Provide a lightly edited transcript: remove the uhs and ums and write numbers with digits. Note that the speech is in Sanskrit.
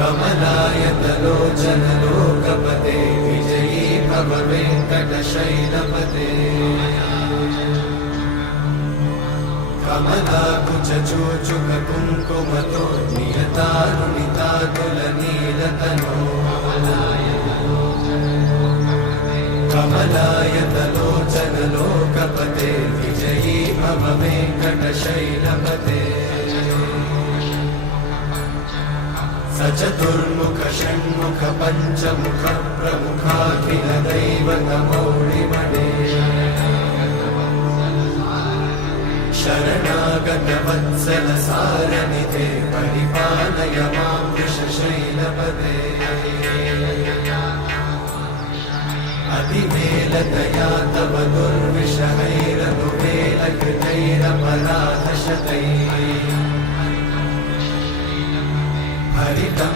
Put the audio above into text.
कमलायतलोचन लोकपते विजयी भव वेङ्कटशैलपते कमलाकुचूचुक कुङ्कुमतो नियतारुणितातुलनीलतनो कमलायतलोचन लोकपते विजयी भव वेङ्कटशैलपते सचतुर्मुख षण्मुख पञ्चमुख प्रमुखाखिल दैवतमौलिमणे शरणागत वत्सल सारनिधे परिपालय मां वृषशैलपते अतिमेलतया तव दुर्विषहैरनुवेलकृतैरपराधशतैः हरितं